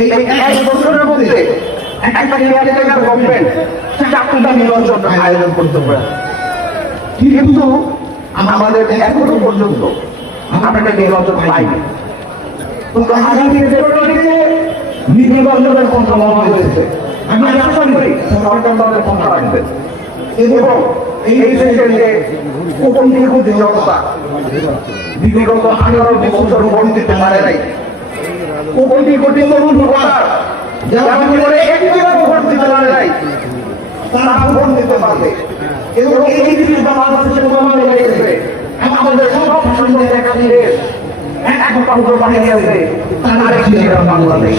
এই এক বছরের মধ্যে একটা কেয়ারটেকার গভর্নমেন্ট 4টা নির্বাচন আয়োজন করতে পারে, কিন্তু আমাদের এখনো পর্যন্ত আমরা একটা নির্বাচন পাইনি। কিন্তু আগামী ফেব্রুয়ারিতে নির্বাচনের কথা বলা হয়েছে। আমি আশা করি সরকার তাদের কথা রাখবে এবং এই দেশের যে উপনিবেশ জনতা বিগত 18 বছর ভোট দিতে পারে নাই, কোটি কোটি তরুণ ভোটার যারা জীবনে একটিবার ভোট দিতে পারে নাই, তারা ভোট দিতে পারবে এবং এই জিনিসটা বাংলাদেশের প্রমাণ হয়ে গেছে। আমাদের সব সামনে দেখা দেশ একমাত্র বাহিনী আছে, তার আরেকটি বাংলাদেশ।